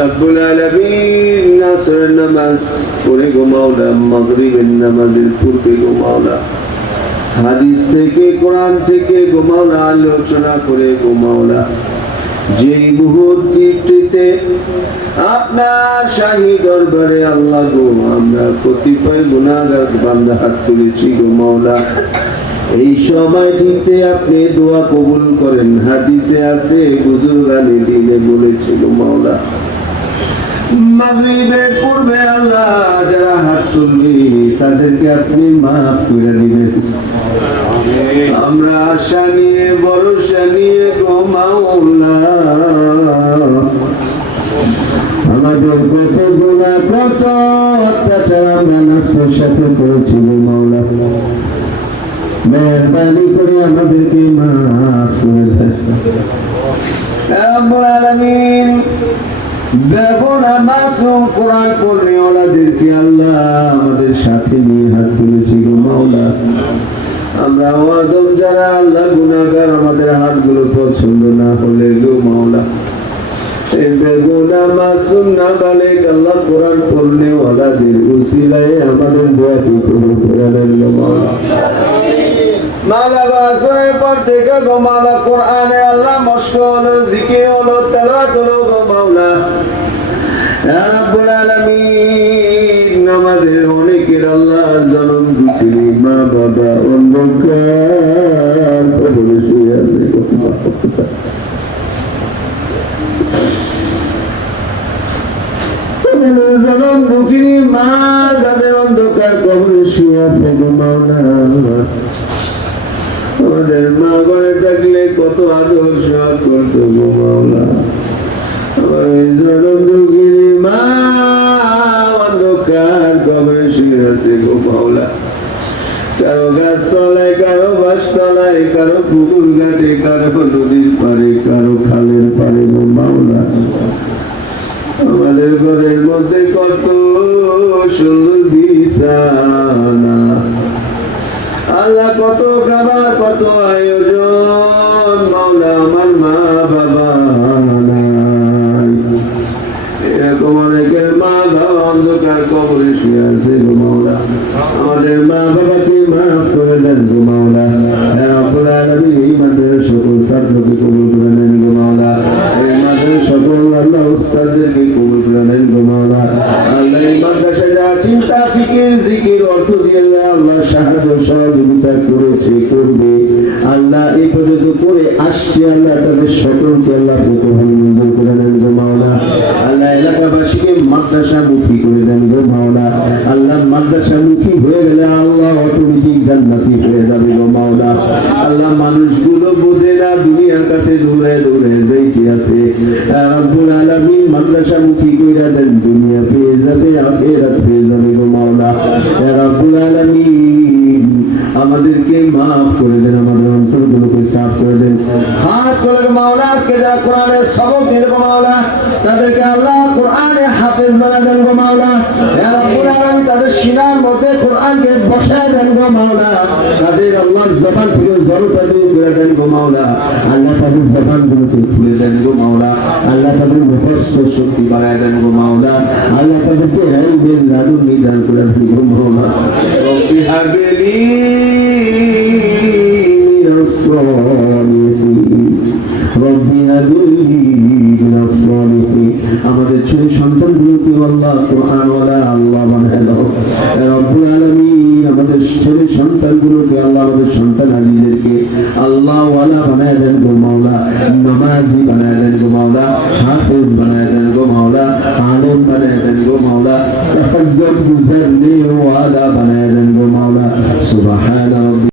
রব্বুল আলামিন আসরের নামাজ পড়ে গো মাওলা, মাগরিবের নামাজের পূর্বে গো মাওলা, হাদিস থেকে কোরআন থেকে গো মাওলা আলোচনা করে গো মাওলা, যেই মুহূর্তে আপনার শাহী দরবারে আল্লাহ গো আমরা কতিপয় গুনাহগার বান্দা হাত তুলেছি গো মাওলা, এই সময়টিতে আপনি দোয়া কবুল করেন। হাদিসে আছে, বুজুর্গানে দিনে বলেছে গো মাওলা, মাগরিবের পূর্বে আল্লাহ যারা হাত তুলবে তাদেরকে আপনি মাফ করে দিবেন। আমরা আশা নিয়ে ভরসা নিয়ে গো মাওলা, আমাদের কত গুনাহ কত অত্যাচার আমরা নফসের সাথে করেছি গো মাওলা, মেহেরবানি করে আমাদেরকে মাফ করে দেন। রব্বুল আলামিন বেগুনা মাসুম কোরআন পড়নে ওলাদেরকে আল্লাহ আমাদের সাথে নিয়ে হাত তুলেছি গো মাওলা, আমরা ওয়াদম যারা আল্লাহ গুনাহগার, আমাদের হাতগুলো পছন্দ না হলে গো মাওলা, এই বেগুনা মাসুম না বালেক আল্লাহ কোরআন পড়নে ওলাদের উসিলায় আমাদের দোয়া কবুল করে নেন গো মাওলা। মাওলা বাসরের পর থেকে গো মাওলা কোরআনে আল্লাহ মশক হলো, জিকির হলো, তেলাওয়াত হলো গো মাওলা। ইয়া রাব্বুল আলামিন আমাদের অনেকের আল্লাহ জনম দিতে মা বাবা অন্ধকার কবরে শুয়ে আছে গো মাওলা, জনম দুঃখিনী মা যাদের অন্ধকার কবরে শুয়ে আছে গো মাওলা, আমাদের মা ঘরে থাকলে কত আদর সব করতো গো মাওলা, আমার জনম দুঃখিনী মা অন্ধকার কবরে শুয়ে আছে গো মাওলা, কারো গাছ তলায়, কারো বাস তলায়, কারো পুকুর ঘাটে, কারো নদীর পারে, কারো খালের পারে গো মাওলা, আমাদের ঘরের মধ্যে কত সুন্দর বিছানা আল্লাহ, কত খাবার, কত আয়োজন মাওলা, আমার মা বাবা নাই, এরকম অনেকের মা বাবা অন্ধকার কবরে শুয়ে আছে গো মাওলা, আমাদের মা বাবাকে মাফ করে দেন গো মাওলা। রব্বুল আলামিন এই মাদ্রাসার সকল ছাত্রকে কবুল করে নেন গো মাওলা, এই মাদ্রাসার সকল আল্লাহ উস্তাদদেরকে কবুল করে নেন গো মাওলা। আল্লাহ এই মাদ্রাসায় যারা চিন্তা ফিকির জিকির অর্থ দিয়ে আল্লাহ সাহায্য সহযোগিতা করেছে, করবে আল্লাহ, এই পর্যন্ত করে আসছে আল্লাহ, তাদের সকলকে আল্লাহ মঞ্জুর করে নেন গো মাওলা। আল্লাহ এলাকাবাসীকে মাদ্রাসা মুখী করে দেন গো মাওলা, আল্লাহ মাদ্রাসা মুখী হয়ে গেলে আল্লাহ অটোমেটিক জান্নাতি হয়ে যাবে গো মাওলা। আল্লাহ মানুষগুলো বোঝে না, দুনিয়ার কাছে দৌড়ে দৌড়ে যাইতে আছে, রব্বুল আলামিন মাদ্রাসা মুখী করে দেন, দুনিয়া পেয়ে যাবে, আখিরাত পেয়ে যাবে গো মাওলা। রব্বুল আলামিন আমাদেরকে মাফ করে দেন, আমাদের অন্তরগুলোকে সাফ করে দেন, খাস করে মাওলা আজকে যারা কোরআনের সবক দিল গো মাওলা, তাদেরকে আল্লাহ কোরআনে হাফেজ বানায় দেন গো মাওলা। ইয়া রাব্বুল আলামিন তাদের সিনার মধ্যে কোরআনকে বসায় দেন গো মাওলা, তাদের আল্লাহর জবান থেকে জড়তা দূর করে দেন গো মাওলা, আল্লাহ তাদের জবানগুলোকে খুলে দেন গো মাওলা, আল্লাহ তাদের মুখস্থ শক্তি বাড়ায় দেন গো মাওলা, আল্লাহ তাদেরকে ইলমের লাদুনি দান করে দেন গো মাওলা। রব্বি হাবলি মিনাস সালিহিন, রব্বি হাবলি মিনাস সালিহিন, আমাদের ছেলে সন্তানগুলোকে আল্লাহ কোরআনওয়ালা আল্লাহ বানায় দাও। রব্বুল আলামিন আমাদের ছেলে সন্তানগুলোকে আল্লাহ, আমাদের সন্তান আলীদেরকে আল্লাহওয়ালা বানায় দেন গো মাওলা, নামাজি বানায় দেন গো মাওলা, হাফেজ বানায় দেন গো মাওলা, আলেম বানায় দেন গো মাওলা, তাফাজ্জুল গুজারনে ওয়ালা বানায় দেন গো মাওলা। সুবহান